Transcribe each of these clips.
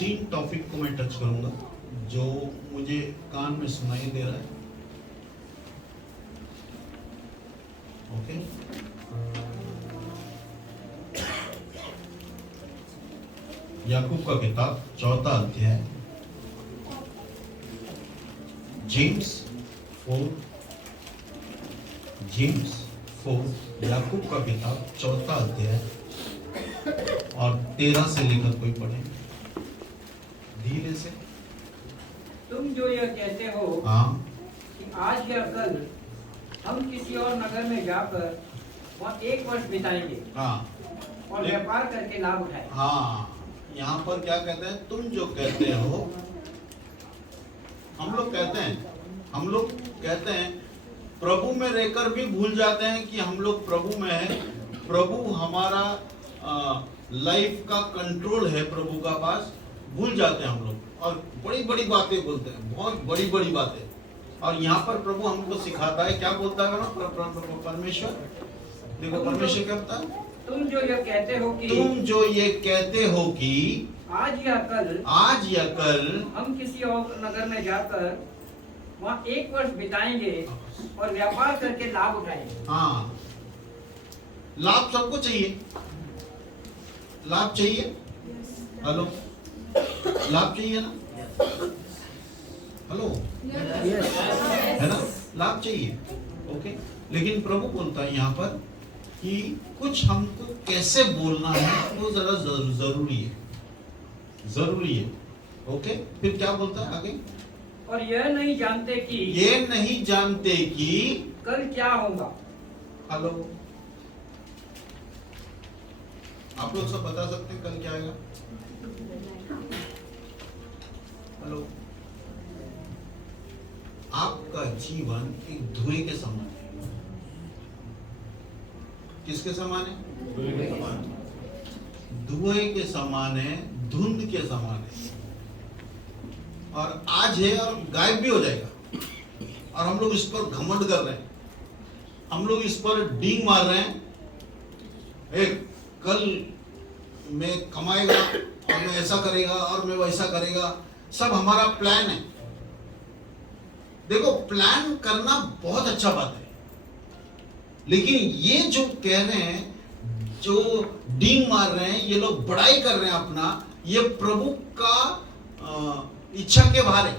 तीन टॉपिक को मैं टच करूंगा जो मुझे कान में सुनाई दे रहा है। ओके, याकूब का किताब 4 अध्याय, जेम्स 4, याकूब का किताब 4 अध्याय और 13 से लेकर कोई पढ़े धीरे से। तुम जो यह कहते हो कि आज या कल हम किसी और नगर में जाकर वहाँ 1 वर्ष बिताएंगे और व्यापार करके लाभ उठाएंगे। यहाँ पर क्या कहते हैं? तुम जो कहते हो, हम लोग कहते हैं प्रभु में रहकर भी भूल जाते हैं कि हम लोग प्रभु में हैं। प्रभु हमारा लाइफ का कंट्रोल है, प्रभु का पास भूल जाते हैं हम लोग और बड़ी बड़ी बातें बोलते हैं, बहुत बड़ी बड़ी बातें। और यहाँ पर प्रभु हमको सिखाता है, क्या बोलता है ना परमेश्वर? देखो परमेश्वर क्या बोलता है? तुम जो ये कहते हो कि आज या कल हम किसी और नगर में जाकर वहाँ 1 वर्ष बिताएंगे और व्यापार करके लाभ उठाएंगे। हाँ, लाभ सबको चाहिए, लाभ चाहिए। हेलो, लाभ चाहिए ना? हेलो, है ना? लाभ चाहिए। ओके, लेकिन प्रभु बोलता है यहाँ पर कि कुछ हमको कैसे बोलना है वो जरा जरूरी है। ओके, फिर क्या बोलता है आगे? और यह नहीं जानते कि कल क्या होगा। हेलो, आप लोग सब बता सकते हैं कल क्या आएगा? हेलो, आपका जीवन एक धुएं के समान है। किसके समान है? धुएं के समान है, धुंध के समान है, और आज है और गायब भी हो जाएगा। और हम लोग इस पर घमंड कर रहे हैं, हम लोग इस पर डींग मार रहे हैं। एक कल मैं कमाएगा और मैं ऐसा करेगा और मैं वैसा करेगा, सब हमारा प्लान है। देखो, प्लान करना बहुत अच्छा बात है, लेकिन ये जो कह रहे हैं, जो डींग मार रहे हैं, ये लोग बड़ाई कर रहे हैं अपना, ये प्रभु का इच्छा के बाहर है,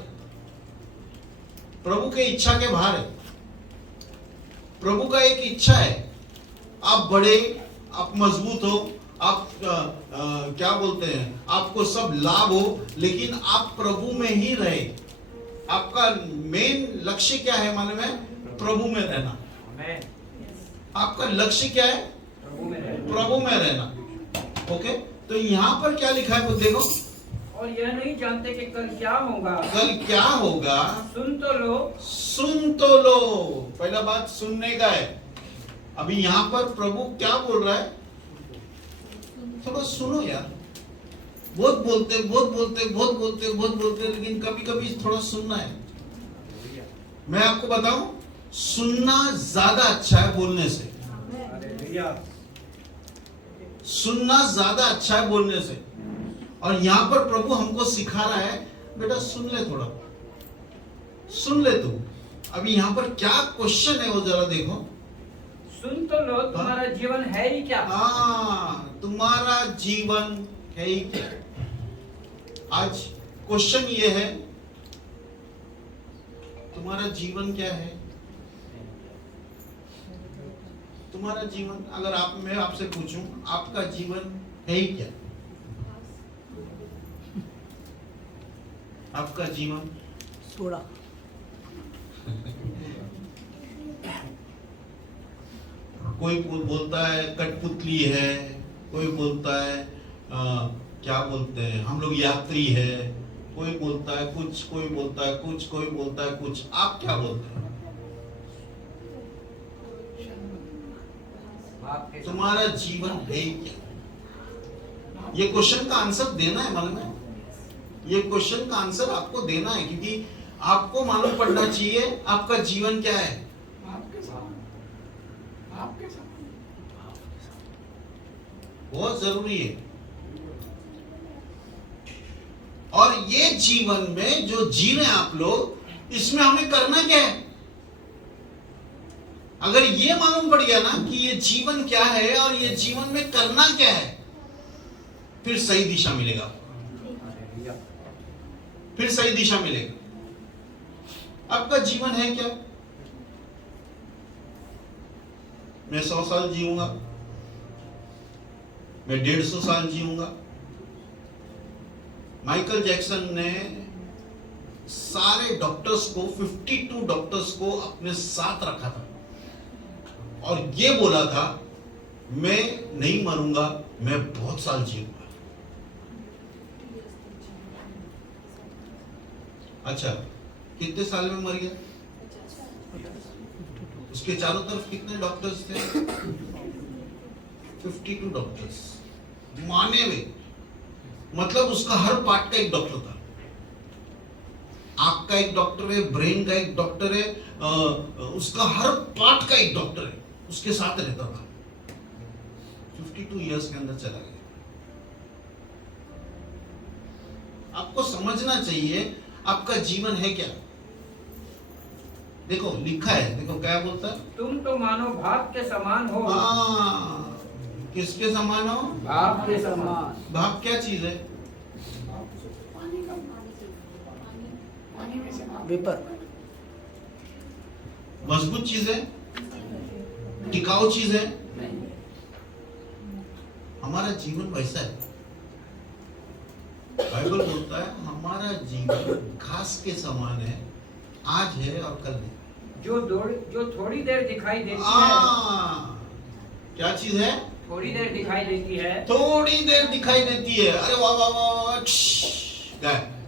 प्रभु के इच्छा के बाहर है। प्रभु का एक इच्छा है, आप बड़े, आप मजबूत हो, आप क्या बोलते हैं, आपको सब लाभ हो, लेकिन आप प्रभु में ही रहे। आपका मेन लक्ष्य क्या है मालूम है? प्रभु में रहना। आपका लक्ष्य क्या है? प्रभु में रहना। ओके, तो यहाँ पर क्या लिखा है वो देखो। और यह नहीं जानते कि कल क्या होगा। सुन तो लो। पहला बात सुनने का है। अभी यहाँ पर प्रभु क्या बोल रहा है? थोड़ा सुनो यार। बहुत बोलते, लेकिन कभी कभी थोड़ा सुनना है। मैं आपको बताऊं, सुनना ज्यादा अच्छा है बोलने से। सुनना ज्यादा अच्छा है बोलने से। और यहाँ पर प्रभु हमको सिखा रहा है, बेटा सुन ले, थोड़ा सुन ले तू। अभी यहाँ पर क्या क्वेश्चन है वो जरा देखो। सुन तो लो, तुम्हारा जीवन है ही क्या? तुम्हारा जीवन है ही क्या? आज क्वेश्चन ये है, तुम्हारा जीवन क्या है? तुम्हारा जीवन, अगर मैं आपसे पूछूं, आपका जीवन है ही क्या? आपका जीवन थोड़ा कोई बोलता है कठपुतली है, कोई बोलता है क्या बोलते हैं, हम लोग यात्री है, कोई बोलता है कुछ, कोई बोलता है कुछ, कोई बोलता है कुछ। आप क्या बोलते हैं? तुम्हारा जीवन है ही क्या? ये क्वेश्चन का आंसर देना है मालूम है? ये क्वेश्चन का आंसर आपको देना है, क्योंकि आपको मालूम पड़ना चाहिए आपका जीवन क्या है। बहुत जरूरी है। ये जीवन में जो जी रहे हैं आप लोग, इसमें हमें करना क्या है? अगर ये मालूम पड़ गया ना कि ये जीवन क्या है और ये जीवन में करना क्या है, फिर सही दिशा मिलेगा, फिर सही दिशा मिलेगा। आपका जीवन है क्या? मैं 100 साल जीऊंगा, मैं 150 साल जीऊंगा। माइकल जैक्सन ने सारे डॉक्टर्स को, 52 डॉक्टर्स को अपने साथ रखा था और ये बोला था, मैं नहीं मरूंगा, मैं बहुत साल जीऊंगा। अच्छा, कितने साल में मर गया? उसके चारों तरफ कितने डॉक्टर्स थे? 52 डॉक्टर्स, माने हुए, मतलब उसका हर पार्ट का एक डॉक्टर था। आंख का एक डॉक्टर है, ब्रेन का एक डॉक्टर है, उसका हर पार्ट का एक डॉक्टर है, उसके साथ रहता था। 52 इयर्स के अंदर चला गया। आपको समझना चाहिए आपका जीवन है क्या। देखो लिखा है, देखो क्या बोलता है, तुम तो मानो भाप के समान हो। किसके समान हो? भाप के समान। भाप क्या चीज है? वेपर। मजबूत चीज है, टिकाऊ चीज है। हमारा जीवन वैसा है। बाइबल बोलता है हमारा जीवन घास के समान है, आज है और कल नहीं। जो थोड़ी देर दिखाई देती है। क्या चीज है? थोड़ी देर दिखाई देती है। थोड़ी देर दिखाई देती है। अरे वाह वाह वाह, गायब।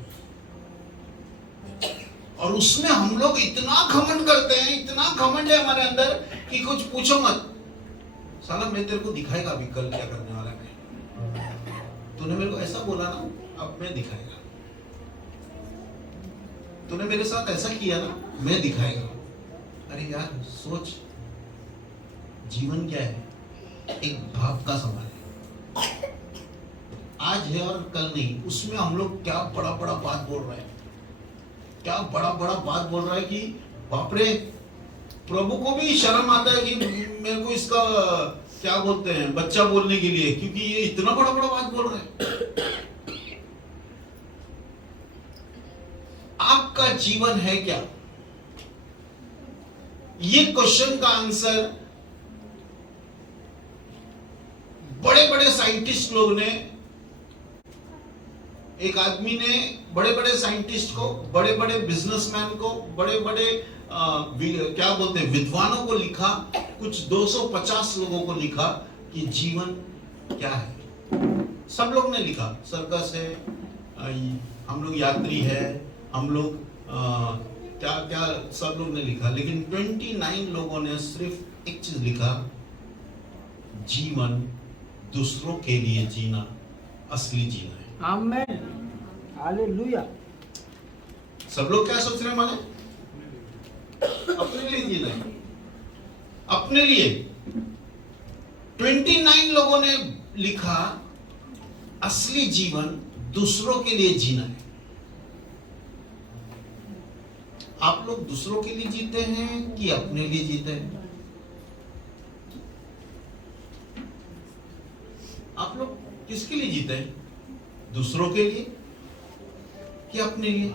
और उसमें हम लोग इतना घमंड करते हैं, इतना घमंड है हमारे अंदर कि कुछ पूछो मत। साला मैं तेरे को दिखाएगा अभी कल क्या करने वाला है। तूने मेरे को ऐसा बोला ना, अब मैं दिखाएगा। तूने मेरे साथ ऐसा किया ना, मैं दिखाएगा। अरे यार सोच, जीवन क्या है? एक भाप का समान है, आज है और कल नहीं। उसमें हम लोग क्या बड़ा बड़ा बात बोल रहे हैं, क्या बड़ा बड़ा बात बोल रहा है कि बाप रे, प्रभु को भी शर्म आता है कि मेरे को इसका क्या बोलते हैं बच्चा बोलने के लिए, क्योंकि ये इतना बड़ा बड़ा बात बोल रहे हैं। आपका जीवन है क्या? ये क्वेश्चन का आंसर बड़े बड़े साइंटिस्ट लोग ने, एक आदमी ने बड़े बड़े साइंटिस्ट को, बड़े बड़े बिजनेसमैन को, बड़े बड़े क्या बोलते हैं विद्वानों को लिखा, कुछ 250 लोगों को लिखा कि जीवन क्या है। सब लोग ने लिखा, सर्कस है, हम लोग यात्री है, हम लोग क्या क्या सब लोग ने लिखा। लेकिन 29 लोगों ने सिर्फ एक चीज लिखा, जीवन दूसरों के लिए जीना असली जीना है। आमीन, हालेलुया। सब लोग क्या सोच रहे हैं माने? अपने लिए जीना है, अपने लिए। 29 लोगों ने लिखा असली जीवन दूसरों के लिए जीना है। आप लोग दूसरों के लिए जीते हैं कि अपने लिए जीते हैं? आप लोग किसके लिए जीते हैं? दूसरों के लिए कि अपने लिए?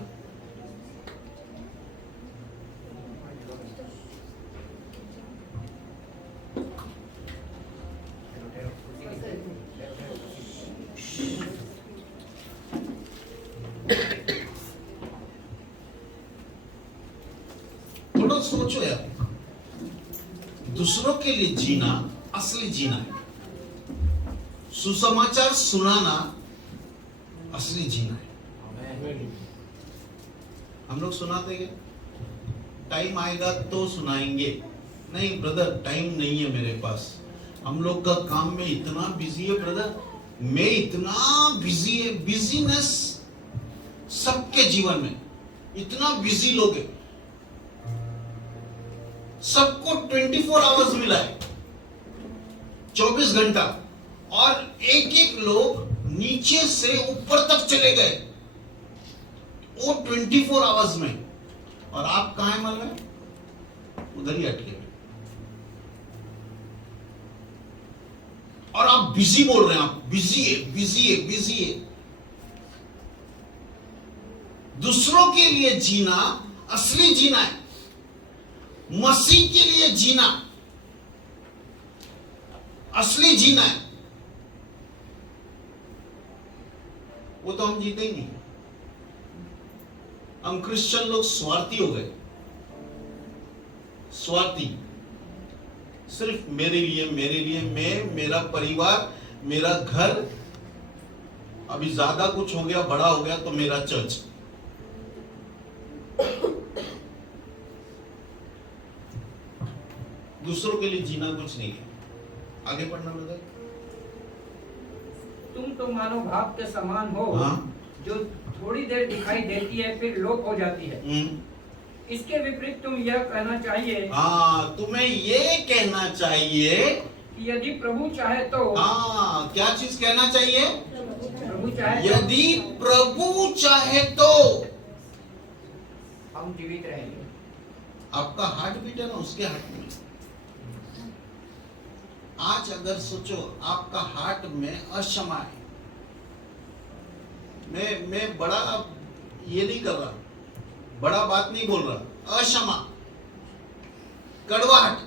थोड़ा सोचो यार, दूसरों के लिए जीना असली जीना है। सुसमाचार सुनाना असली जीना है। हम लोग सुनाते क्या? टाइम आएगा तो सुनाएंगे। नहीं ब्रदर, टाइम नहीं है मेरे पास, हम लोग का काम में इतना बिजी है ब्रदर, मैं इतना बिजी है। बिजीनेस सबके जीवन में इतना बिजी लोग हैं, सबको 24 आवर्स मिला है, 24 घंटा, और एक एक लोग नीचे से ऊपर तक चले गए। वो 24 आवर्स में, और आप कहां हैं मालूम है? उधर ही अटके, और आप बिजी बोल रहे हैं, आप बिजी है, बिजी है, बिजी है। दूसरों के लिए जीना असली जीना है, मसीह के लिए जीना असली जीना है। वो तो हम जीते ही नहीं। हम क्रिश्चियन लोग स्वार्थी हो गए, स्वार्थी, सिर्फ मेरे लिए, मैं, मेरा परिवार, मेरा घर, अभी ज्यादा कुछ हो गया, बड़ा हो गया तो मेरा चर्च। दूसरों के लिए जीना कुछ नहीं है। आगे पढ़ना लगा। तुम तो मानो भाप के समान हो, हाँ? जो थोड़ी देर दिखाई देती है फिर लोप हो जाती है। इसके विपरीत तुम यह कहना चाहिए, हाँ, तुम्हें ये कहना चाहिए कि यदि प्रभु चाहे तो, हाँ, क्या चीज कहना चाहिए? प्रभु चाहे तो यदि प्रभु चाहे तो हम जीवित रहेंगे। आपका हार्ट बीट है ना, उसके हार्ट में। आज अगर सोचो आपका हार्ट में अक्षमा है, मैं बड़ा ये नहीं कर रहा, बड़ा बात नहीं बोल रहा, अक्षमा, कड़वाहट,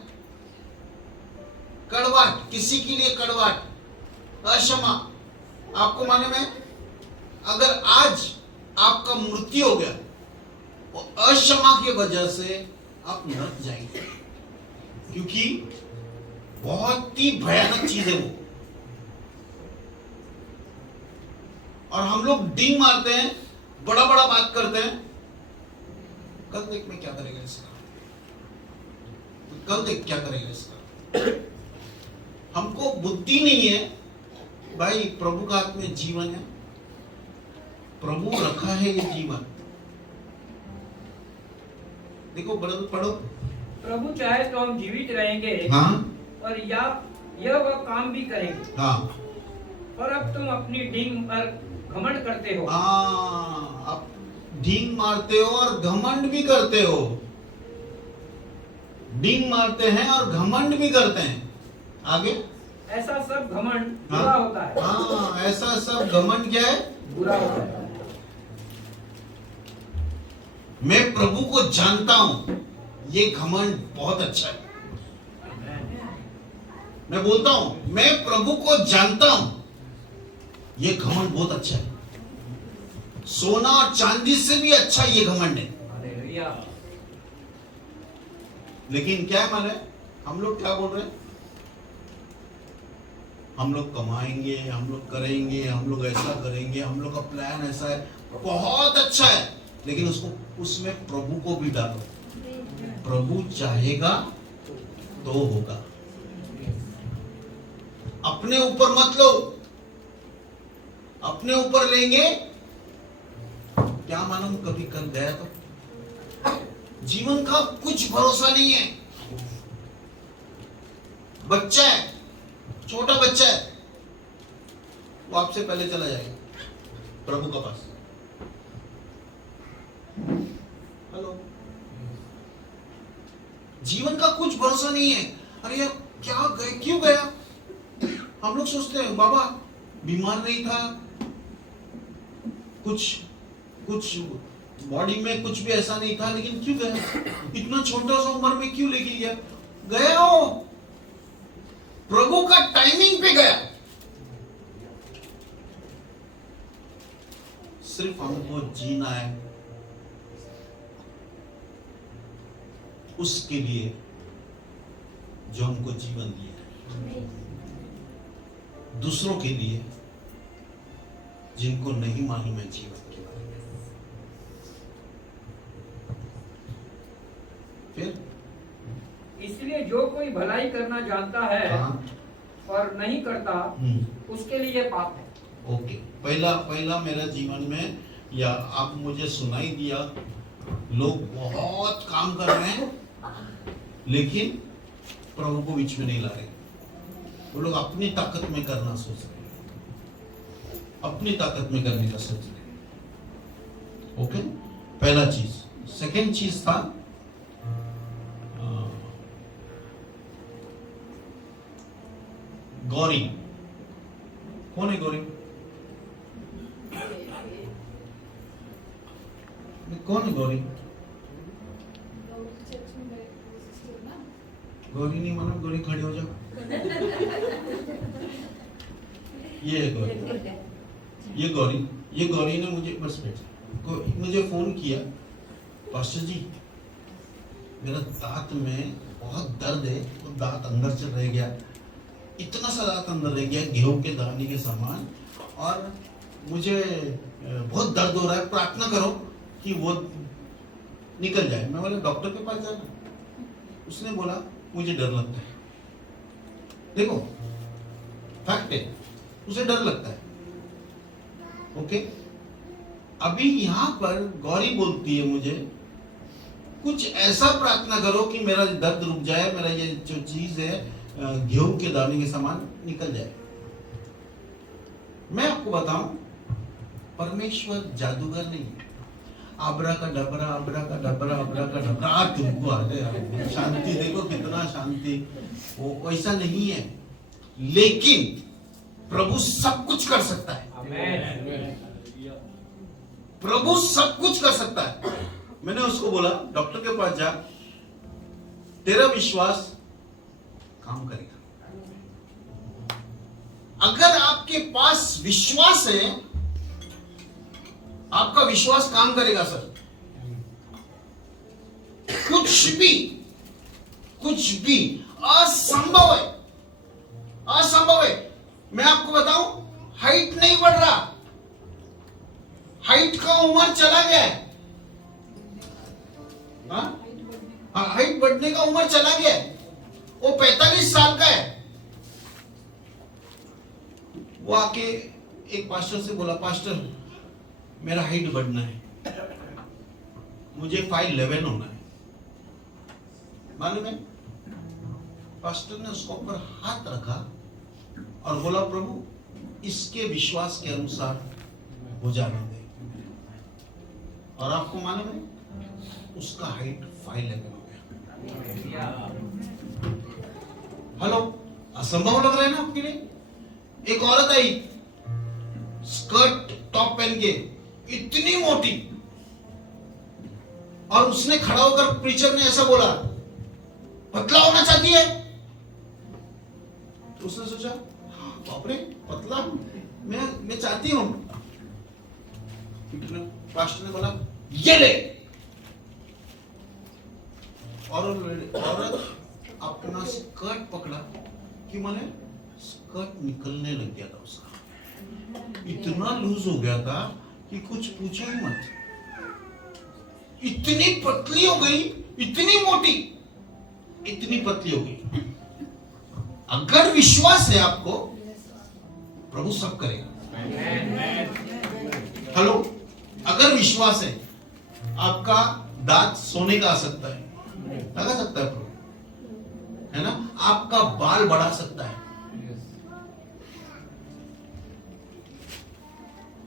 कड़वाहट, किसी के लिए कड़वाहट, अक्षमा, आपको मालूम है अगर आज आपका मृत्यु हो गया, वो अक्षमा की वजह से आप नरक जाएंगे, क्योंकि बहुत ही भयानक चीज है वो। और हम लोग डींग मारते हैं, बड़ा बड़ा बात करते हैं, कल देख में क्या करेगा इसका, कल देख क्या करेगा इसका। हमको बुद्धि नहीं है भाई, प्रभु का हाथ में जीवन है, प्रभु रखा है ये जीवन। देखो पढ़ो, प्रभु चाहे तो हम जीवित रहेंगे, हाँ, और यह वह काम भी करेंगे। हाँ, और अब तुम अपनी डींग पर घमंड करते हो। हाँ, आप डींग मारते हो और घमंड भी करते हो। डींग मारते हैं और घमंड भी करते हैं। आगे, ऐसा सब घमंड बुरा होता है। हाँ, ऐसा सब घमंड क्या है? बुरा होता है। मैं प्रभु को जानता हूं, ये घमंड बहुत अच्छा है। मैं बोलता हूं, मैं प्रभु को जानता हूं, ये घमंड बहुत अच्छा है। सोना और चांदी से भी अच्छा ये घमंड है। लेकिन क्या है माने, हम लोग क्या बोल रहे हैं? हम लोग कमाएंगे, हम लोग करेंगे, हम लोग ऐसा करेंगे, हम लोग का प्लान ऐसा है, बहुत अच्छा है, लेकिन उसमें प्रभु को भी डालो। प्रभु चाहेगा तो होगा। अपने ऊपर मत लो, अपने ऊपर लेंगे क्या मालूम कभी कल गया तो। जीवन का कुछ भरोसा नहीं है। बच्चा है, छोटा बच्चा है, वो आपसे पहले चला जाएगा प्रभु के पास। हेलो, जीवन का कुछ भरोसा नहीं है। अरे यार क्या गए, क्यों गया? हम लोग सोचते हैं बाबा बीमार नहीं था, कुछ बॉडी में कुछ भी ऐसा नहीं था, लेकिन क्यों गया? इतना छोटा सा उम्र में क्यों लेके गया? गया हो प्रभु का टाइमिंग पे गया। सिर्फ हमको जीना है उसके लिए जो हमको जीवन दिया है, दूसरों के लिए जिनको नहीं मालूम है जीवन के बारे में। फिर इसलिए जो कोई भलाई करना जानता है और नहीं करता, उसके लिए पाप है। ओके, पहला मेरा जीवन में, या आप मुझे सुनाई दिया, लोग बहुत काम कर रहे हैं लेकिन प्रभु को बीच में नहीं ला रहे। वो लोग अपनी ताकत में करना सोच रहे हैं, अपनी ताकत में करने का सोच रहे हैं। ओके, पहला चीज। सेकंड चीज था गौरी। कौन है गौरी? कौन है गौरी? गौरी नहीं मानो, गौरी खड़ी हो जाओ। ये है गौरी, ये गौरी, ये गौरी ने मुझे बस मुझे फोन किया, पास्टर जी मेरा दांत में बहुत दर्द है, तो दांत अंदर से रह गया, इतना सा दांत अंदर रह गया गेहूं के दाने के समान, और मुझे बहुत दर्द हो रहा है, प्रार्थना करो कि वो निकल जाए। मैं बोला डॉक्टर के पास जाना। उसने बोला मुझे डर लगता है। देखो फैक्ट है, उसे डर लगता है। ओके, अभी यहां पर गौरी बोलती है मुझे कुछ ऐसा प्रार्थना करो कि मेरा दर्द रुक जाए, मेरा ये जो चीज है गेहूं के दाने के समान निकल जाए। मैं आपको बताऊं, परमेश्वर जादूगर नहीं है। आबरा का डबरा, आबरा का डबरा, आबरा का डबरा तुमको आ गया शांति, देखो कितना शांति, वो वैसा नहीं है। लेकिन प्रभु सब कुछ कर सकता है। प्रभु सब कुछ कर सकता है। मैंने उसको बोला डॉक्टर के पास जा, तेरा विश्वास काम करेगा। अगर आपके पास विश्वास है, आपका विश्वास काम करेगा सर। कुछ भी असंभव है, असंभव है। मैं आपको बताऊं, हाइट नहीं बढ़ रहा, हाइट का उम्र चला गया है। हाइट बढ़ने का उम्र चला गया है। वो 45 साल का है। वो आके एक पास्टर से बोला, पास्टर मेरा हाइट बढ़ना है, मुझे 5'11" होना है। मालूम है, पास्टर ने उसके ऊपर हाथ रखा और बोला प्रभु इसके विश्वास के अनुसार हो जाने दे। और आपको मालूम है, उसका हाइट 5'11" हो गया। हेलो, असंभव लग रहा है ना आपके लिए? एक औरत आई स्कर्ट टॉप पहन के, इतनी मोटी, और उसने खड़ा होकर प्रीचर ने ऐसा बोला, पतला होना चाहती है? तो उसने सोचा बाप रे पतला, मैं चाहती हूं। पास्टर ने बोला ये ले, और औरत अपना स्कर्ट पकड़ा कि माने स्कर्ट निकलने लग गया था उसका, इतना लूज हो गया था कि कुछ पूछो ही मत। इतनी पतली हो गई, इतनी मोटी, इतनी पतली हो गई। अगर विश्वास है आपको, प्रभु सब करेगा। हेलो, अगर विश्वास है, आपका दांत सोने का आ सकता है, लगा सकता है प्रभु, है ना? आपका बाल बढ़ा सकता है,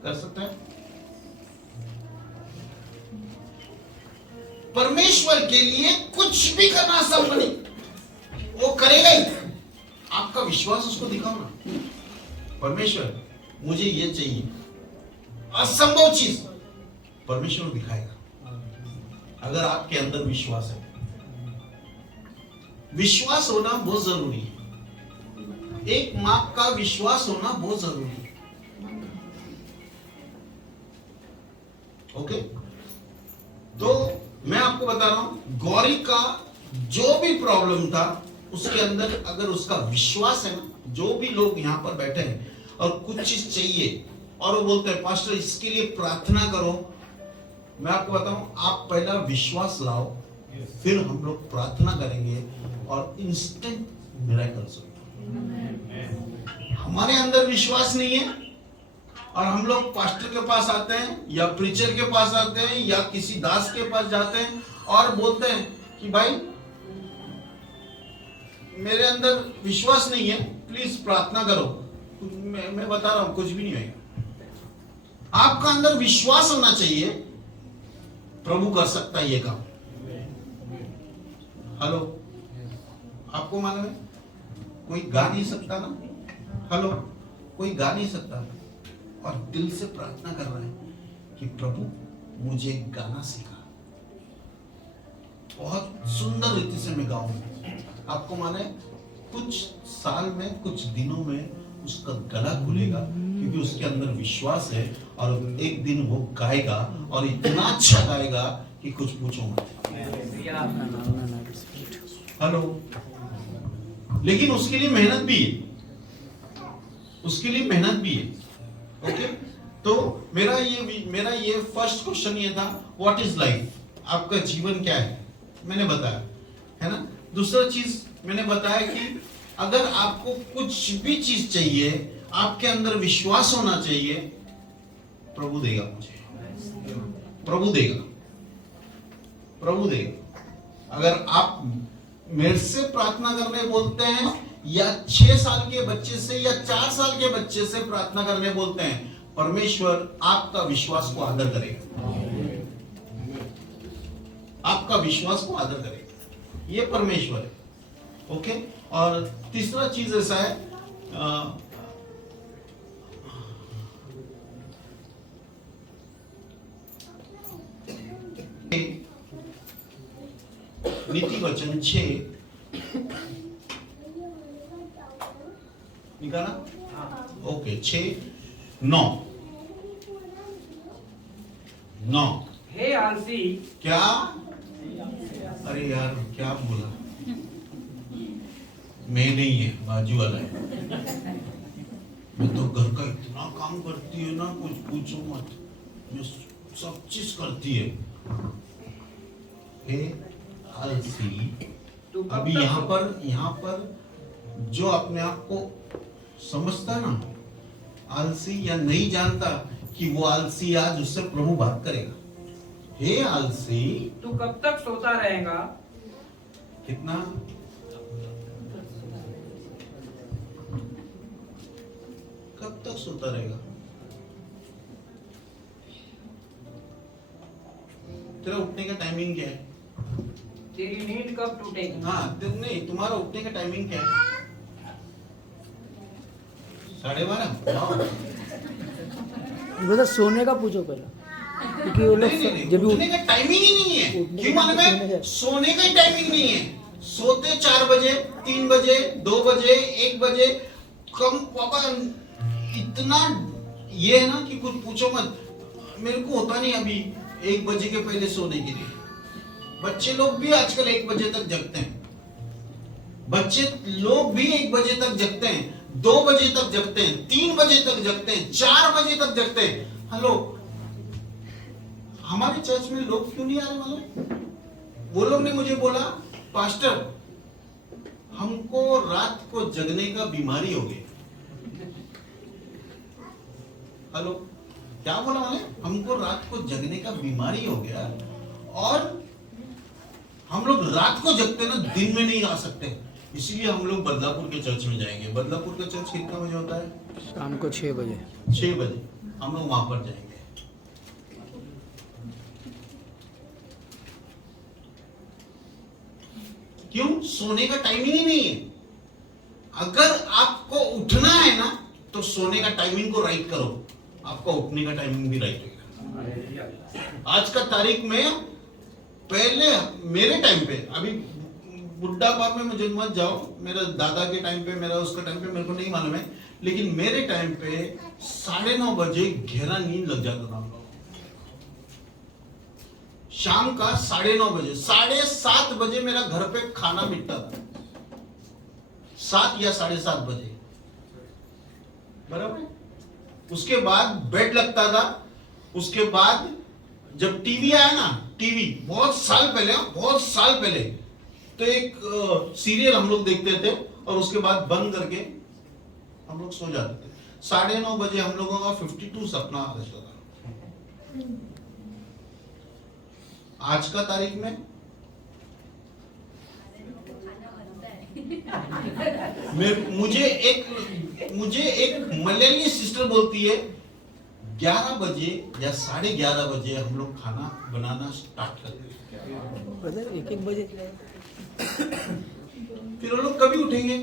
कर सकता है। परमेश्वर के लिए कुछ भी करना असंभव नहीं, वो करेगा ही। आपका विश्वास उसको दिखाओ ना, परमेश्वर मुझे ये चाहिए, असंभव चीज परमेश्वर दिखाएगा। अगर आपके अंदर विश्वास है, विश्वास होना बहुत जरूरी है। एक मां का विश्वास होना बहुत जरूरी है। ओके, तो मैं आपको बता रहा हूं, गौरी का जो भी प्रॉब्लम था, उसके अंदर अगर उसका विश्वास है ना, जो भी लोग यहां पर बैठे हैं और कुछ चीज चाहिए और वो बोलते हैं पास्टर इसके लिए प्रार्थना करो, मैं आपको बताऊं, आप पहला विश्वास लाओ, फिर हम लोग प्रार्थना करेंगे और इंस्टेंट मिरेकल्स होगा। हमारे अंदर विश्वास नहीं है और हम लोग पास्टर के पास आते हैं या प्रीचर के पास आते हैं या किसी दास के पास जाते हैं और बोलते हैं कि भाई मेरे अंदर विश्वास नहीं है, प्लीज प्रार्थना करो। मैं बता रहा हूं कुछ भी नहीं होगा। आपका अंदर विश्वास होना चाहिए प्रभु कर सकता है ये काम। हेलो, आपको मालूम है कोई गा नहीं सकता ना, हेलो, कोई गा नहीं सकता और दिल से प्रार्थना कर रहे हैं कि प्रभु मुझे गाना सिखा, बहुत सुंदर रीति से मैं गाऊंगा। आपको माने कुछ साल में, कुछ दिनों में उसका गला खुलेगा, क्योंकि उसके अंदर विश्वास है और एक दिन वो गाएगा और इतना अच्छा गाएगा कि कुछ पूछो मत। हेलो, लेकिन उसके लिए मेहनत भी है, उसके लिए मेहनत भी है। ओके, तो मेरा ये फर्स्ट क्वेश्चन ये था, व्हाट इज लाइफ? आपका जीवन क्या है, मैंने बताया है ना। दूसरा चीज मैंने बताया कि अगर आपको कुछ भी चीज चाहिए, आपके अंदर विश्वास होना चाहिए, प्रभु देगा मुझे, प्रभु देगा, प्रभु देगा। अगर आप मेरे से प्रार्थना करने बोलते हैं या 6 साल के बच्चे से या 4 साल के बच्चे से प्रार्थना करने बोलते हैं, परमेश्वर आपका विश्वास को आदर करेगा, आपका विश्वास को आदर करेगा, ये परमेश्वर है। ओके, और तीसरा चीज ऐसा है, नीति वचन 6 निकाला, ओके, 6:9 हे आलसी, क्या, अरे यार क्या बोला, मैं नहीं है, बाजू वाला है। मैं तो घर का इतना काम करती है ना, कुछ पूछो मत, मैं सब चीज करती है। हे आलसी, अभी यहाँ पर जो अपने आप को समझता है ना आलसी, या नहीं जानता कि वो आलसी, आज उससे प्रभु बात करेगा। हे आलसी, तू कब तक सोता रहेगा? कितना, कब तक सोता रहेगा? तेरा उठने का टाइमिंग क्या है? तेरी नींद कब टूटेगी? हाँ, नहीं, तुम्हारा उठने का टाइमिंग क्या है? 12:30? बता सोने का पूछो पहले, क्योंकि वो नहीं, जब उठने का टाइमिंग ही नहीं है। क्यों मालूम है? सोने का ही टाइमिंग नहीं है। सोते 4 बजे, 3 बजे, 2 बजे, 1 बजे, कम पापा इतना ये है ना कि कुछ पूछो मत। मेरे को होता नहीं अभी 1 बजे के पहले सोने के लिए। बच्चे लोग भी आजकल 1 बजे तक जगते हैं, बच्चे लोग भी 1 बजे तक जगते हैं, 2 बजे तक जगते हैं, 3 बजे तक जगते हैं, 4 बजे तक जगते हैं। हेलो, हमारे चर्च में लोग क्यों नहीं आ रहे मालूम? वो लोग ने मुझे बोला, पास्टर हमको रात को जगने का बीमारी हो गई। हेलो, क्या बोला मैंने? हमको रात को जगने का बीमारी हो गया और हम लोग रात को जगते ना, दिन में नहीं आ सकते, इसलिए हम लोग बदलापुर के चर्च में जाएंगे। बदलापुर का चर्च कितना बजे होता है? शाम को 6 बजे। 6 बजे हम लोग वहां पर जाएंगे। क्यों? सोने का टाइमिंग ही नहीं है। अगर आपको उठना है ना, तो सोने का टाइमिंग को राइट करो, आपका उठने का टाइमिंग भी राइट होगा। आज का तारीख में, पहले मेरे टाइम पे, अभी बुढ़ा बाप में मुझे मत जाओ, मेरा दादा के टाइम पे, मेरा उसका टाइम पे, मेरे को नहीं मालूम है, लेकिन मेरे टाइम पे 9:30 बजे गहरा नींद लग जाता था। शाम का 9:30 बजे, 7:30 बजे मेरा घर पे खाना मिलता था, 7 या 7:30 बजे, बराबर। उसके बाद बेड लगता था। उसके बाद जब टीवी आया ना, टीवी बहुत साल पहले, तो एक सीरियल हम लोग देखते थे और उसके बाद बंद करके हम लोग सो जाते थे। 9:30 बजे हम लोगों का 52 सपना रहता था। आज का तारीख में मुझे एक मलयाली सिस्टर बोलती है, 11 बजे या 11:30 बजे हम लोग खाना बनाना स्टार्ट करते हैं। ब्रदर 1-1 बजे फिर वो लोग कभी उठेंगे?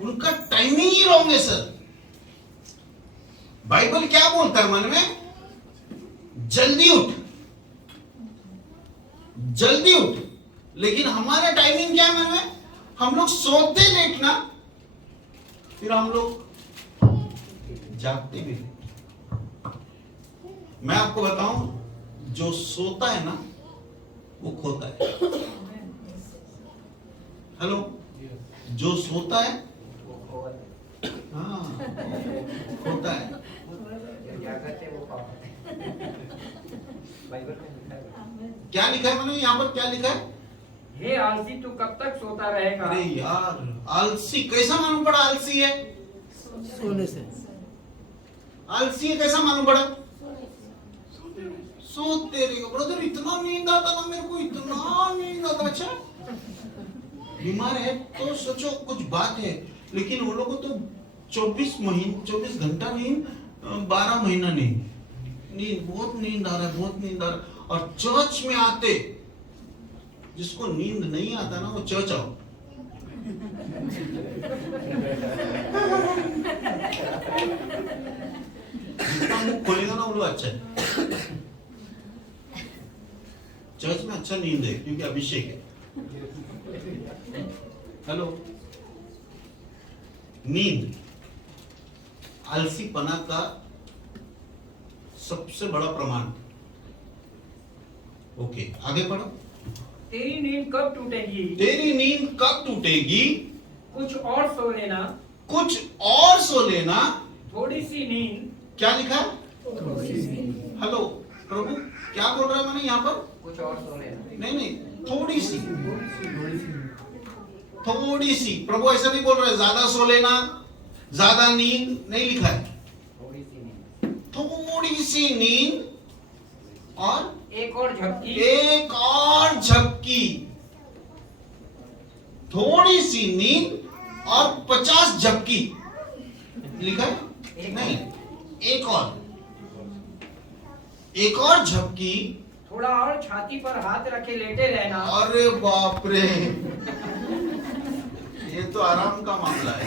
उनका टाइमिंग ही रॉन्ग है सर। बाइबल क्या बोलता है मन में? जल्दी उठ, जल्दी उठ। लेकिन हमारा टाइमिंग क्या है मन में? हम लोग सोते लेट ना, फिर हम लोग जागते भी। मैं आपको बताऊं, जो सोता है ना वो खोता है। हेलो, जो सोता है हाँ खोता है। क्या लिखा है मैंने यहाँ पर? क्या लिखा है? हे आलसी, तू कब तक सोता रहेगा? अरे यार, आलसी कैसा मालूम पड़ा? आलसी है सोने से। आलसी है कैसा मालूम पड़ा? सोते रहिए ब्रदर। इतना नींद आता ना मेरे को, इतना नींद आता। अच्छा बीमार है तो सोचो कुछ बात है, लेकिन वो लोगों तो 24 घंटा नींद, 12 महीना नींद। बहुत नींद आ रहा है, बहुत नींद आ रहा है। और चर्च में आते, जिसको नींद नहीं आता ना वो चर्च आओ। जितना मुंह खोलेगा ना वो लोग अच्छा है। चर्च में अच्छा नींद है क्योंकि अभिषेक है। हेलो, नींद आलसीपना का सबसे बड़ा प्रमाण। ओके, आगे पढ़ो। तेरी नींद कब टूटेगी? तेरी नींद कब टूटेगी? कुछ और सो लेना। कुछ और सो लेना। थोड़ी सी नींद। क्या लिखा है? हेलो, प्रभु क्या बोल रहा है मैंने यहाँ पर? कुछ और सो लेना। नहीं, थोड़ी सी। थोड़ी सी। प्रभु ऐसा नहीं बोल रहा है ज्यादा सो लेना, ज्यादा नींद नहीं लिखा है। थोड़ी सी नींद। थोड़ी सी नींद और एक और झपकी। एक और झपकी। थोड़ी सी नींद और 50 झपकी लिखा है? नहीं, एक और झपकी। थोड़ा और छाती पर हाथ रखे लेटे रहना। अरे बाप रे, ये तो आराम का मामला है।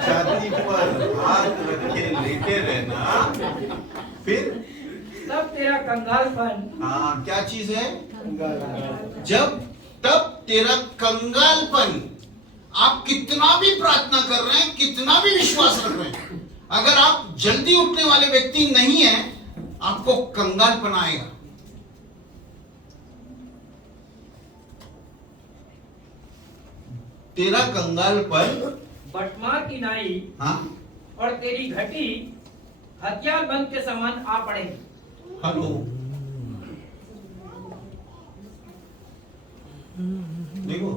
छाती पर हाथ रखे लेटे रहना। फिर तब तेरा कंगालपन। हाँ, क्या चीज है? तब तेरा कंगालपन। आप कितना भी प्रार्थना कर रहे हैं, कितना भी विश्वास रख रहे हैं, अगर आप जल्दी उठने वाले व्यक्ति नहीं हैं, आपको कंगालपन आएगा। तेरा कंगालपन बटमार की नाई। हाँ, और तेरी घटी हथियार बंद के समान आ पड़ेगी। हेलो, देखो,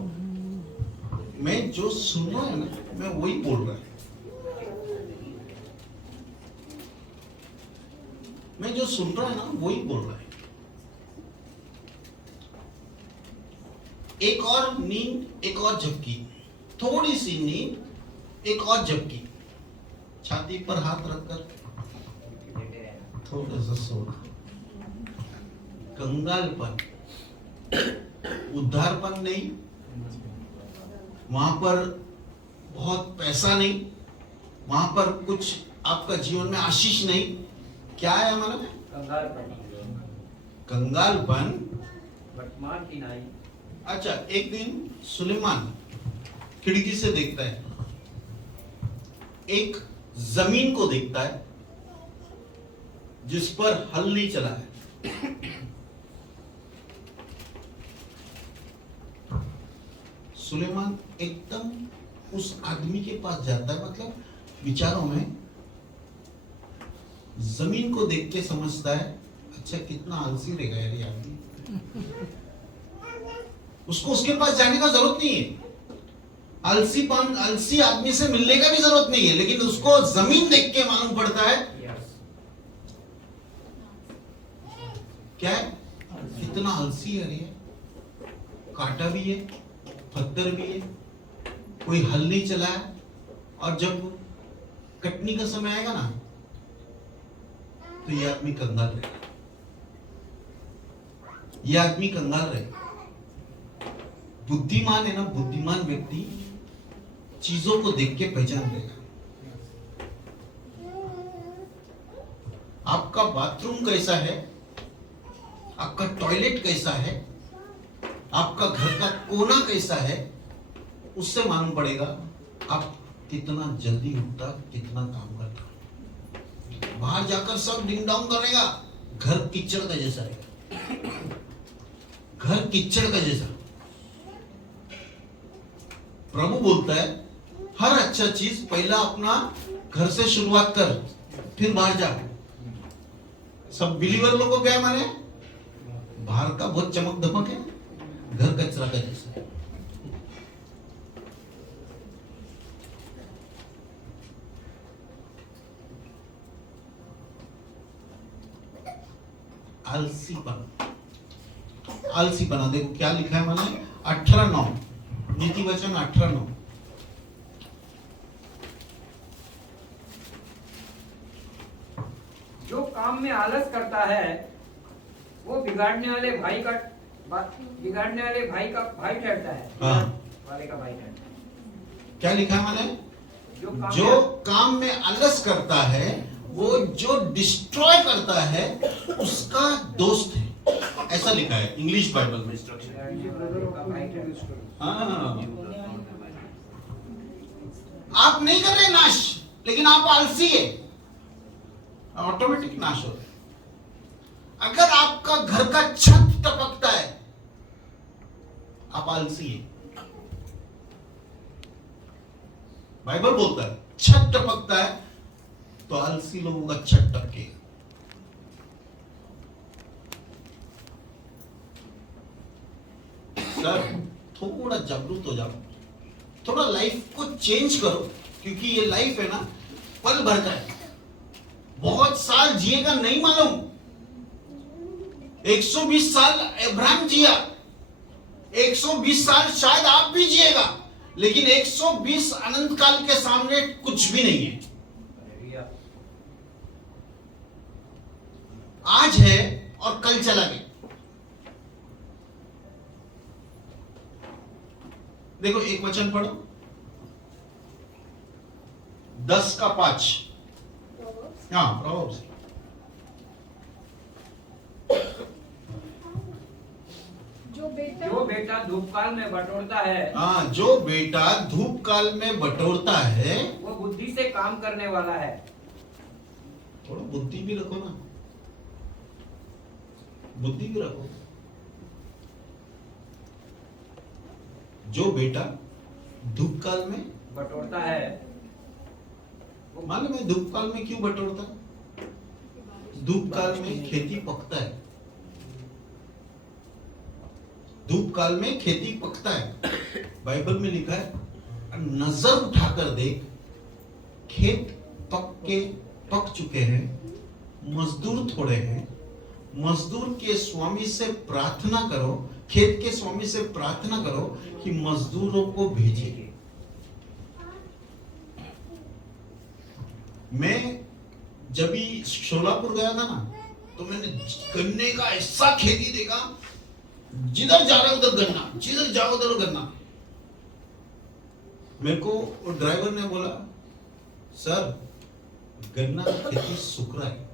मैं जो सुन रहा है ना, मैं वही बोल रहा है। मैं जो सुन रहा है ना वही बोल रहा है। एक और नींद, एक और झपकी। थोड़ी सी नींद, एक और झपकी। छाती पर हाथ रखकर थोड़ा सा सोना। कंगालपन, उद्धारपन नहीं, वहां पर बहुत पैसा नहीं, वहां पर कुछ आपका जीवन में आशीष नहीं। क्या है हमारा? कंगालपन, बटमार की नाई। अच्छा, एक दिन सुलेमान खिड़की से देखता है, एक जमीन को देखता है जिस पर हल नहीं चला है। सुलेमान एकदम उस आदमी के पास जाता है, मतलब विचारों में जमीन को देख के समझता है, अच्छा कितना आलसी रहेगा यार ये आदमी। उसको उसके पास जाने का जरूरत नहीं है, आलसी आदमी से मिलने का भी जरूरत नहीं है, लेकिन उसको जमीन देख के मालूम पड़ता है क्या है, कितना आलसी है ये। कांटा भी है, पत्थर भी है, कोई हल नहीं चला है, और जब कटनी का समय आएगा ना, तो ये आदमी कंगाल रहेगा, ये आदमी कंगाल रहेगा। बुद्धिमान है ना, बुद्धिमान व्यक्ति चीजों को देख के पहचान लेगा। आपका बाथरूम कैसा है, आपका टॉयलेट कैसा है, आपका घर का कोना कैसा है, उससे मालूम पड़ेगा आप कितना जल्दी उठता, कितना काम करता। बाहर जाकर सब डिंग डाउन करेगा, घर कीचड़ का जैसा रहेगा, घर कीचड़ का जैसा। प्रभु बोलता है हर अच्छा चीज पहला अपना घर से शुरुआत कर, फिर बाहर जा। सब बिलीवर लोगों को क्या माने, बाहर का बहुत चमक धमक है, घर कचरा का जैसा है। आलसीपना देखो क्या लिखा है मैंने 18:9, नीति वचन 18:9। जो काम में आलस करता है वो बिगाड़ने वाले भाई का भाई ठहरता है। हाँ। वाले का भाई ठहरता है। क्या लिखा है मैंने, जो काम में आलस करता है, वो जो डिस्ट्रॉय करता है, उसका दोस्त है, ऐसा लिखा है इंग्लिश बाइबल में। हाँ। आप नहीं कर रहे नाश, लेकिन आप आलसी है, ऑटोमेटिक नाश हो। अगर आपका घर का छत टपकता है, आप आलसी है। बाइबल बोलता है छत टपकता है तो आलसी लोगों का छत टपकेगा। सर थोड़ा जागरूक हो जाओ, थोड़ा लाइफ को चेंज करो, क्योंकि ये लाइफ है ना पल भर का है, बहुत साल जिएगा नहीं मालूम। 120 साल अब्राहम जिया, 120 साल शायद आप भी जिएगा, लेकिन 120 अनंत काल के सामने कुछ भी नहीं है। आज है और कल चला गया। देखो एक वचन पढ़ो, 10:5। हाँ प्रोवर्ब्स। जो बेटा धूपकाल में बटोरता है, हाँ, जो बेटा धूप काल में बटोरता है, वो बुद्धि से काम करने वाला है। थोड़ा बुद्धि भी रखो ना, बुद्धि भी रखो। जो बेटा धूप काल में बटोरता है, मालूम है धूप काल में क्यों बटोरता है? धूप काल में खेती पकता है, धूप काल में खेती पकता है। बाइबल में लिखा है नजर उठाकर देख, खेत पक चुके हैं, मजदूर थोड़े हैं। मजदूर के स्वामी से प्रार्थना करो, खेत के स्वामी से प्रार्थना करो कि मजदूरों को भेजिए। मैं जब भी शोलापुर गया था ना, तो मैंने गन्ने का ऐसा खेती देखा, जिधर जा रहा उधर गन्ना, जिधर जाओ उधर गन्ना। मेरे को ड्राइवर ने बोला, सर गन्ना का खेती सूख रहा है,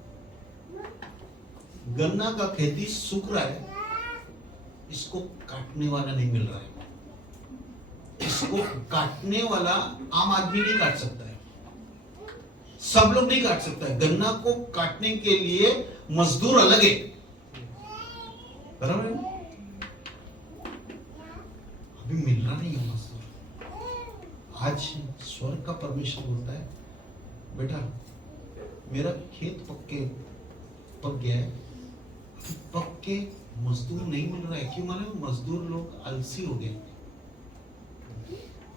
गन्ना का खेती सूख रहा है, इसको काटने वाला नहीं मिल रहा है। इसको काटने वाला आम आदमी नहीं काट सकता है, सब लोग नहीं काट सकता है। गन्ना को काटने के लिए मजदूर अलग है, बराबर है? अभी मिल रहा नहीं है मजदूर। आज स्वर्ग का परमेश्वर बोलता है, बेटा मेरा खेत पक गया है, पक्के मजदूर नहीं मिल रहा है। क्यों मालूम? मजदूर लोग आलसी हो गए,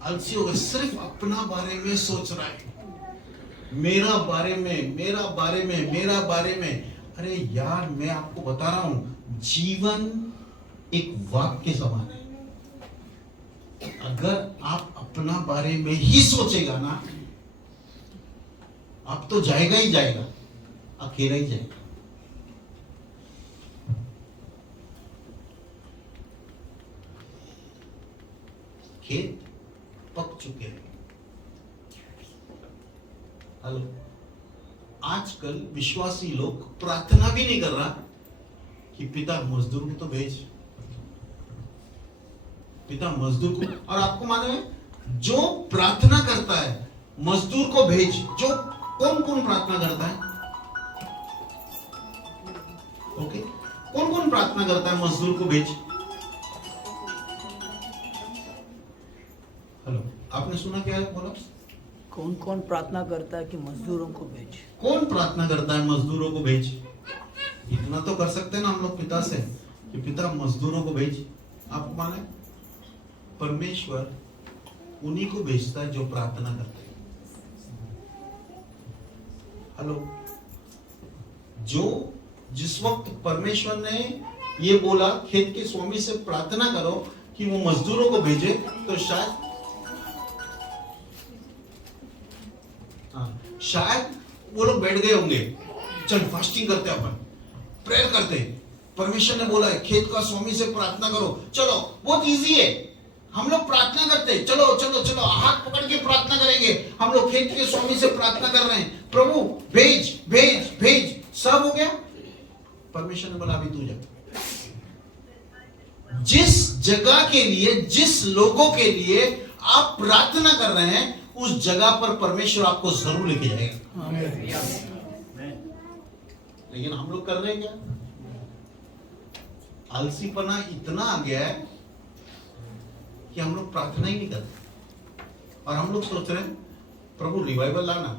आलसी हो गए, सिर्फ अपना बारे में सोच रहा है, मेरा बारे में, मेरा बारे में, मेरा बारे में। अरे यार मैं आपको बता रहा हूं, जीवन एक वाक्य समान है। अगर आप अपना बारे में ही सोचेगा ना, अब तो जाएगा ही जाएगा, अकेला ही जाएगा। खेत पक चुके हैं। हेलो, आजकल विश्वासी लोग प्रार्थना भी नहीं कर रहा कि पिता मजदूर को तो भेज, पिता मजदूर को। और आपको मालूम है, जो प्रार्थना करता है मजदूर को भेज, जो कौन कौन प्रार्थना करता है? ओके, कौन कौन प्रार्थना करता है मजदूर को भेज? हेलो, आपने सुना क्या है? बोला, कौन कौन प्रार्थना करता है कि मजदूरों को भेज? कौन प्रार्थना करता है मजदूरों को भेज? इतना तो कर सकते हैं ना हम लोग पिता से कि पिता मजदूरों को भेज। आपको माने परमेश्वर उन्हीं को भेजता है जो प्रार्थना करते हैं। हेलो, जो जिस वक्त परमेश्वर ने ये बोला खेत के स्वामी से प्रार्थना करो कि वो मजदूरों को भेजे, तो शायद वो लोग बैठ गए होंगे, चल फास्टिंग करते, अपन प्रेयर करते। परमेश्वर ने बोला है खेत का स्वामी से प्रार्थना करो, चलो बहुत इजी है, हम लोग प्रार्थना करते, चलो चलो चलो हाथ पकड़ के प्रार्थना करेंगे। हम लोग खेत के स्वामी से प्रार्थना कर रहे हैं, प्रभु भेज भेज भेज, सब हो गया। परमेश्वर ने बोला अभी तू जा। जिस जगह के लिए, जिस लोगों के लिए आप प्रार्थना कर रहे हैं, उस जगह पर परमेश्वर आपको जरूर लेके जाएगा। लेकिन हम लोग कर रहे हैं क्या? आलसीपना इतना आ गया है कि हम लोग प्रार्थना ही नहीं करते। और हम लोग सोच रहे हैं प्रभु रिवाइवल लाना।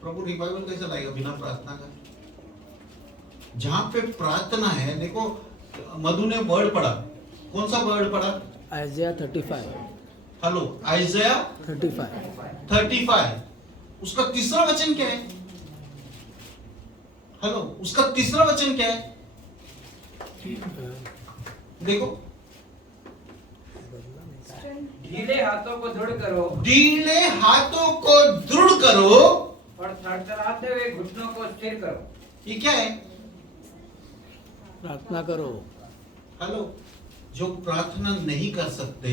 प्रभु रिवाइवल कैसे लाएगा बिना प्रार्थना का? जहां पे प्रार्थना है, देखो मधु ने वर्ड पढ़ा, कौन सा वर्ड पढ़ा? आइज़ाया 35। हेलो, आइज़ाया 35, उसका तीसरा वचन क्या है? हेलो, उसका तीसरा वचन क्या है? देखो, ढीले हाथों को दृढ़ करो, ढीले हाथों को दृढ़ करो और थरथराते हुए घुटनों को स्थिर करो। ये क्या है? प्रार्थना करो। हेलो, जो प्रार्थना नहीं कर सकते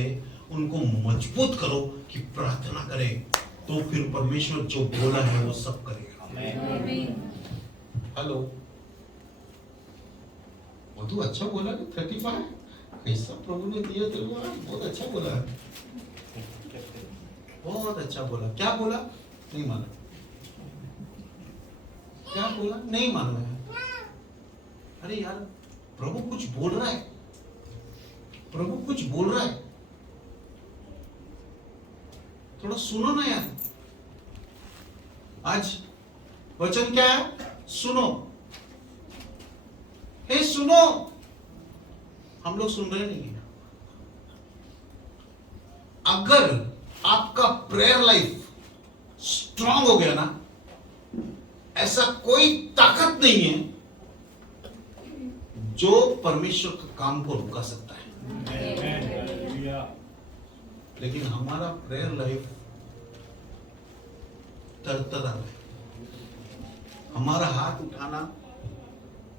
उनको मजबूत करो कि प्रार्थना करें, तो फिर परमेश्वर जो बोला है वो सब करेगा। हेलो, वो तो अच्छा बोला कि 35 कैसा प्रभु ने दिया तेरे को, बहुत अच्छा बोला है, बहुत अच्छा बोला। क्या बोला? नहीं माना। क्या बोला? नहीं मालूम है। अरे यार, प्रभु कुछ बोल रहा है, प्रभु कुछ बोल रहा है, थोड़ा सुनो ना यार। आज वचन क्या है? सुनो, हे सुनो। हम लोग सुन रहे नहीं है। अगर आपका प्रेयर लाइफ स्ट्रांग हो गया ना, ऐसा कोई ताकत नहीं है जो परमेश्वर के काम को रुका सकता है। लेकिन हमारा प्रेयर लाइफ तरतरा है। हमारा हाथ उठाना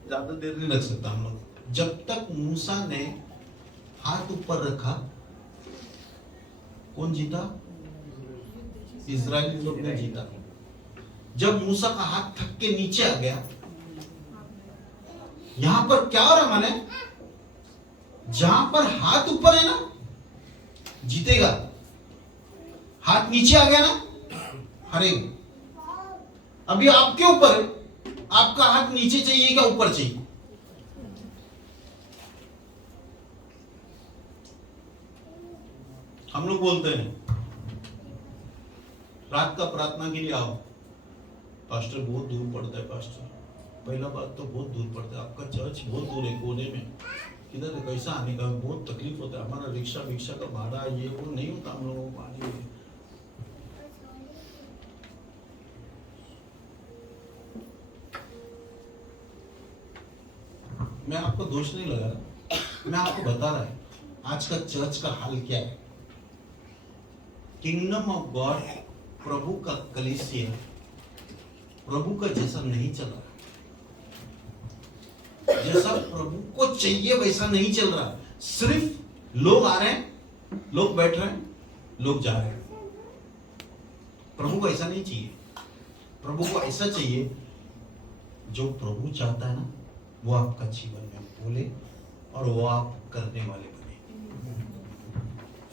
ज्यादा देर नहीं रख सकता हम लोग। जब तक मूसा ने हाथ ऊपर रखा, कौन जीता? इजरायली लोग ने जीता। जब मूसा का हाथ थक के नीचे आ गया, यहां पर क्या हो रहा माने? जहां पर हाथ ऊपर है ना, जीतेगा। हाथ नीचे आ गया ना, हारेगा। अभी आपके ऊपर है, आपका हाथ नीचे चाहिए क्या ऊपर चाहिए? हम लोग बोलते हैं रात का प्रार्थना के लिए आओ, पास्टर बहुत दूर पड़ता है। पास्टर, पहला बात तो बहुत दूर पड़ता है, आपका चर्च बहुत दूर है, कोने में, किधर है, कैसा आने का बहुत तकलीफ होता है। हमारा रिक्शा का भाड़ा ये वो नहीं होता हम लोगों को आने में। मैं आपको दोष नहीं लगा रहा, मैं आपको बता रहा है आज का चर्च का हाल क्या है। किंगडम ऑफ गॉड, प्रभु का कलीसिया प्रभु का जैसा नहीं चल रहा, जैसा प्रभु को चाहिए वैसा नहीं चल रहा। सिर्फ लोग आ रहे हैं, लोग बैठ रहे हैं, लोग जा रहे हैं। प्रभु को ऐसा नहीं चाहिए। प्रभु को ऐसा चाहिए जो प्रभु चाहता है ना, वो आपका जीवन में बोले और वो आप करने वाले बने।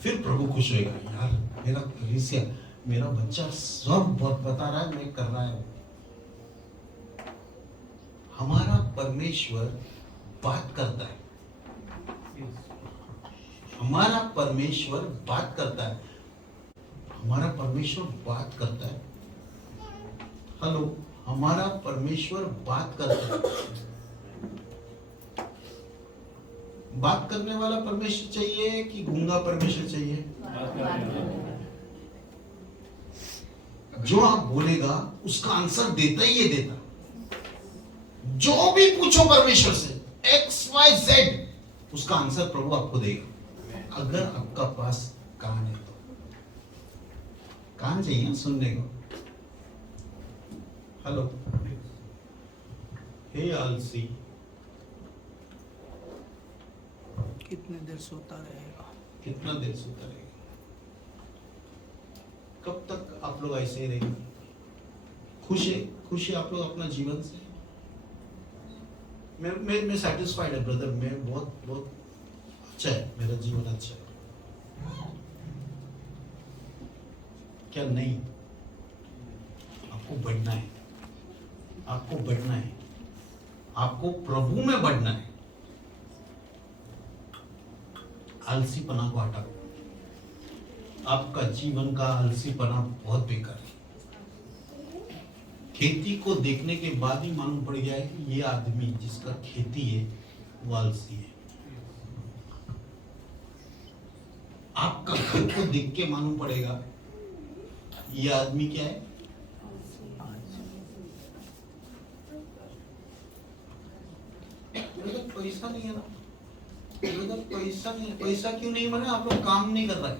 फिर प्रभु खुश होएगा, यार मेरा कलीसिया, मेरा बच्चा सब बहुत बता रहा है, मैं कर रहा है। हमारा परमेश्वर बात करता है, हमारा परमेश्वर बात करता है, हमारा परमेश्वर बात करता है। हेलो, हमारा परमेश्वर बात करता है। बात करने वाला परमेश्वर चाहिए कि गूंगा परमेश्वर चाहिए? जो आप बोलेगा उसका आंसर देता ही ये देता। जो भी पूछो परमेश्वर से, XYZ, उसका आंसर प्रभु आपको देगा, अगर आपका पास कान है तो। कान चाहिए सुनने को। हेलो, हे आलसी, कितने देर सोता रहेगा? कितना देर सोता रहेगा? कब तक आप लोग ऐसे ही रहेंगे? खुश है आप लोग अपना जीवन से? मैं सैटिस्फाइड है ब्रदर, मैं बहुत अच्छा है, मेरा जीवन अच्छा है। क्या नहीं? आपको बढ़ना है, आपको बढ़ना है, आपको प्रभु में बढ़ना है। आलसीपना को हटाओ। आपका जीवन का आलसीपना बहुत बेकार है। खेती को देखने के बाद ही मालूम पड़ गया है कि ये आदमी जिसका खेती है वो आलसी है। आपका घर को देख के मालूम पड़ेगा ये आदमी क्या है? पैसा नहीं है ना, पैसा नहीं है। पैसा क्यों नहीं बना? आप लोग काम नहीं कर रहा है,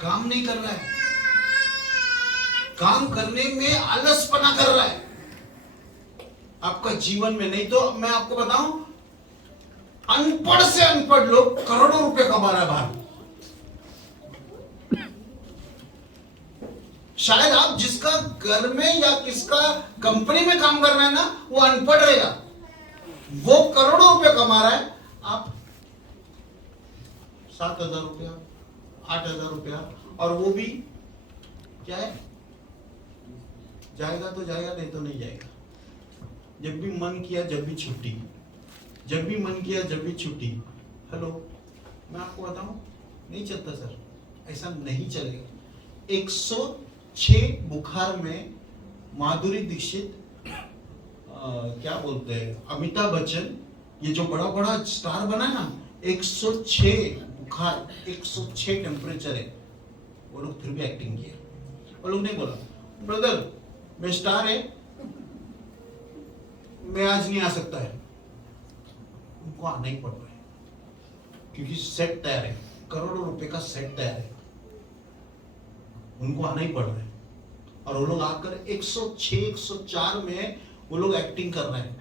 काम नहीं कर रहा है, काम करने में आलसपना कर रहा है आपका जीवन में। नहीं तो मैं आपको बताऊं, अनपढ़ से अनपढ़ लोग करोड़ों रुपए कमा रहा है बाहर। शायद आप जिसका घर में या किसका कंपनी में काम कर रहा है ना, वो अनपढ़ रहेगा, वो करोड़ों रुपए कमा रहा है, आप 7,000 रुपया, 8,000 रुपया, और वो भी क्या है, जाएगा तो जाएगा, नहीं तो नहीं जाएगा। जब भी मन किया जब भी छुट्टी, जब भी मन किया जब भी छुट्टी। हेलो, मैं आपको बताऊं, नहीं चलता सर, ऐसा नहीं चलेगा। 106 बुखार में माधुरी दीक्षित, क्या बोलते हैं, अमिताभ बच्चन, ये जो बड़ा बड़ा स्टार बना ना, 106 बुखार, 106 टेम्परेचर है, वो लोग फिर भी एक्टिंग किया। वो लोग नहीं बोला ब्रदर मैं स्टार है, मैं आज नहीं आ सकता है। उनको आना ही पड़ रहा है क्योंकि सेट तैयार है, करोड़ों रुपए का सेट तैयार है, उनको आना ही पड़ रहा है। और वो लोग आकर 106, 104 में वो लोग एक्टिंग कर रहे हैं।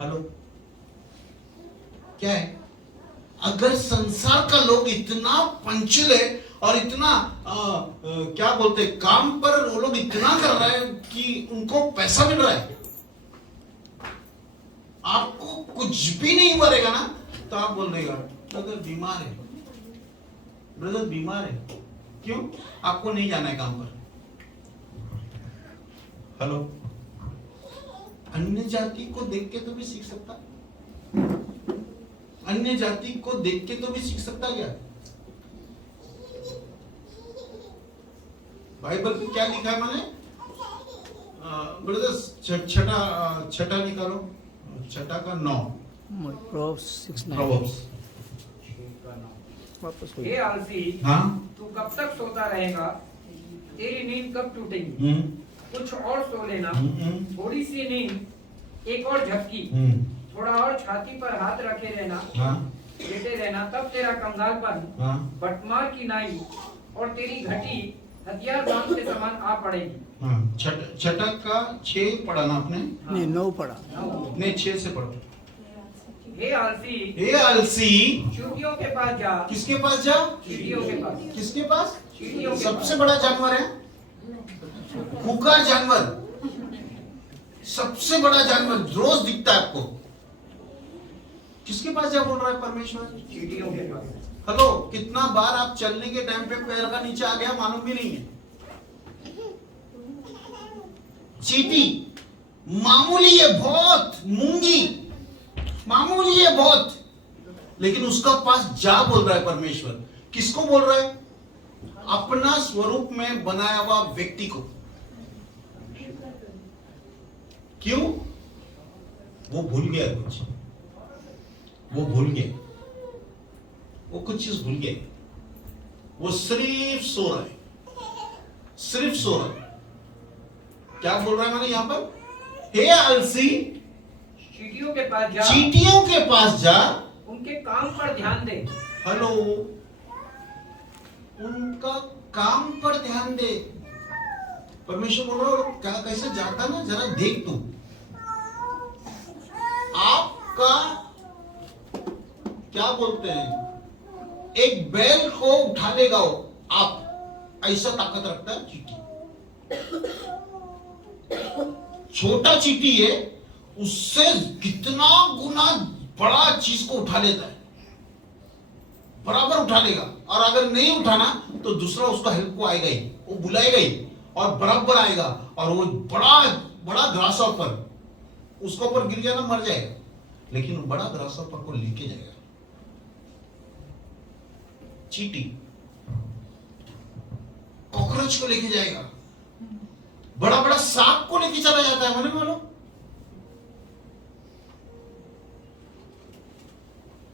हेलो, क्या है? अगर संसार का लोग इतना पंचुअल है और इतना क्या बोलते हैं, काम पर वो लोग इतना कर रहे हैं कि उनको पैसा मिल रहा है, आपको कुछ भी नहीं मरेगा ना, तो आप बोल देगा ब्रदर बीमार है, ब्रदर बीमार है। क्यों? आपको नहीं जाना है काम पर। हेलो, अन्य जाति को देख के तो भी सीख सकता, अन्य जाति को देख के तो भी सीख सकता क्या? बाइबल में क्या लिखा है? मैंने ब्रदर छठा निकालो, छठा का 9, प्रोवर्ब्स। हे आलसी, हाँ, तू कब तक सोता रहेगा? तेरी नींद कब टूटेगी? कुछ और सो लेना, थोड़ी सी नींद, एक और झपकी, थोड़ा और छाती पर हाथ रखे रहना, हाँ, लेटे रहना, तब तेरा कंगालपन हाँ बटमार की नाई और तेरी घटी हथियार बांध के समान आ पड़ेगी। हाँ छठक का 6 पढ़ा ना आपने? नहीं 9 पढ़ा। नहीं 6 से पढ़ो। हे आलसी, हे आलसी, चींटियों के पास जा। किसके पास जा? चींटियों के पास। किसके पास? चींटियों के सबसे पास। बड़ा जानवर है, खूंखार जानवर, सबसे बड़ा जानवर रोज दिखता है आपको। किसके पास जा बोल रहा है परमेश्वर? चींटियों के पास। हेलो, कितना बार आप चलने के टाइम पे पैर का नीचे आ गया मालूम भी नहीं है। चींटी मामूली है बहुत, मूंगी मामूली है बहुत, लेकिन उसका पास जा बोल रहा है परमेश्वर। किसको बोल रहा है? अपना स्वरूप में बनाया हुआ व्यक्ति को। क्यों? वो भूल गया कुछ, वो भूल गया, वो कुछ चीज भूल गया। वो सिर्फ सो रहा है, सिर्फ सो रहा है। क्या बोल रहा है मैंने यहां पर? हे आलसी, चींटियों के पास जा। चींटियों के पास जा, उनके काम पर ध्यान दे। हेलो, उनका काम पर ध्यान दे। परमेश्वर बोल रहा है, क्या कैसे जाता ना, जरा देख तू। आपका क्या बोलते हैं, एक बैल को उठा लेगा वो, आप ऐसा ताकत रखता है चींटी। छोटा चींटी है, उससे कितना गुना बड़ा चीज को उठा लेता है, बराबर उठा लेगा। और अगर नहीं उठाना तो दूसरा उसका हेल्प को आएगा ही, वो बुलाएगा ही और बराबर आएगा। और वो बड़ा बड़ा ग्रासहॉपर उसके ऊपर गिर जाना, मर जाएगा, लेकिन बड़ा ग्रासहॉपर को लेके जाएगा। चींटी कॉकरोच को लेके जाएगा, बड़ा बड़ा सांप को लेके चला जाता है। मालूम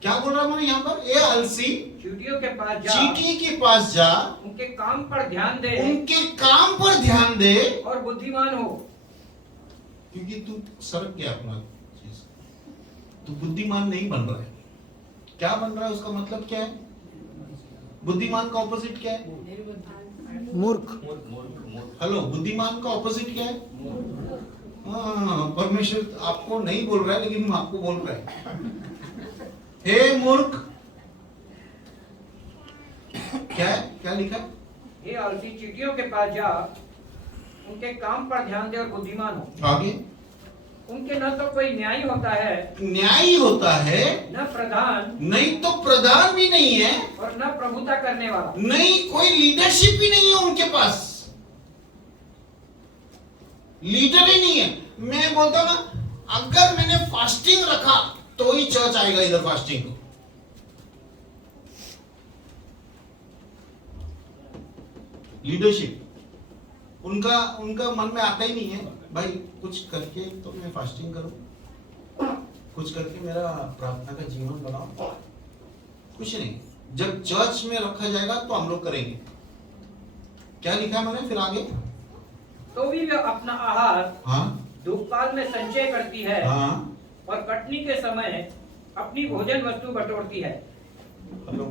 क्या बोल रहा हूं यहां पर? ए आलसी, चींटियों के पास जा। चींटी के पास जा, उनके काम पर ध्यान दे। उनके काम पर ध्यान दे और बुद्धिमान हो। क्योंकि तू सरक गया अपना चीज, तू बुद्धिमान नहीं बन रहा है। क्या बन रहा है उसका मतलब क्या है? बुद्धिमान का ऑपोजिट क्या है? मूर्ख। हेलो, बुद्धिमान का ऑपोजिट क्या है? हाँ, परमेश्वर आपको नहीं बोल रहा है, लेकिन हम आपको बोल रहे हैं। हे मूर्ख, क्या है? क्या लिखा है? हे आलसी, चींटियों के पास जा, उनके काम पर ध्यान दे और बुद्धिमान हो। आगे, उनके न तो कोई न्यायी होता है, न्यायी होता है, न प्रधान, नहीं तो प्रधान भी नहीं है, और न प्रभुता करने वाला। नहीं कोई लीडरशिप भी नहीं है उनके पास, लीडर ही नहीं है। मैं बोलता हूं ना, अगर मैंने फास्टिंग रखा तो ही चर्च आएगा इधर फास्टिंग को। लीडरशिप उनका उनका मन में आता ही नहीं है। भाई कुछ करके तो मैं फास्टिंग करूं, कुछ करके मेरा प्रार्थना का जीवन बनाओ, कुछ नहीं। जब चर्च में रखा जाएगा तो हम लोग करेंगे। क्या लिखा है मैंने फिर आगे? तो भी वे अपना आहार हाँ धूपकाल में संचय करती है, हाँ, और कटनी के समय अपनी भोजन वस्तु बटोरती है। हेलो,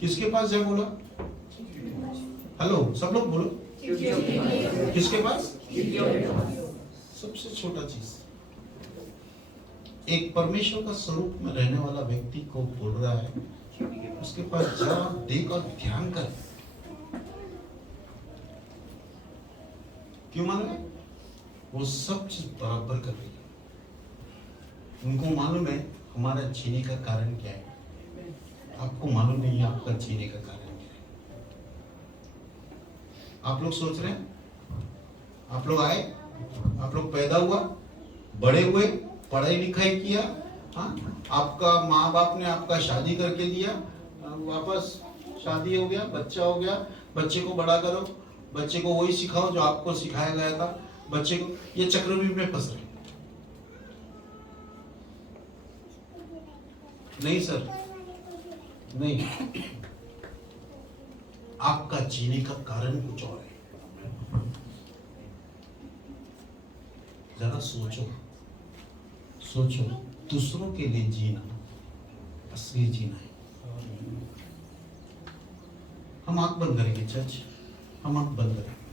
किसके पास जा बोला? हेलो, सब लोग बोलो, किसके पास? सबसे छोटा चीज, एक परमेश्वर का स्वरूप में रहने वाला व्यक्ति को बोल रहा है, उसके पास जा, देख और ध्यान कर। क्यों मालूम है? वो सब चीज बराबर कर रही है। उनको मालूम है हमारा जीने का कारण क्या है। आपको मालूम नहीं है आपका जीने का कारण क्या है। आप लोग सोच रहे हैं, आप लोग आए, आप लोग पैदा हुआ, बड़े हुए, पढ़ाई लिखाई किया, हाँ, आपका माँ बाप ने आपका शादी करके दिया, वापस शादी हो गया, बच्चा हो गया, बच्चे को बड़ा करो, बच्चे को वही सिखाओ जो आपको सिखाया गया था, बच्चे को, ये चक्रव्यूह में फंस रहे। नहीं सर, नहीं, आपका जीने का कारण कुछ और है। जरा सोचो, सोचो, दूसरों के लिए जीना असली जीना है। हम आंख बंद करेंगे चर्च, हम आंख बंद करेंगे।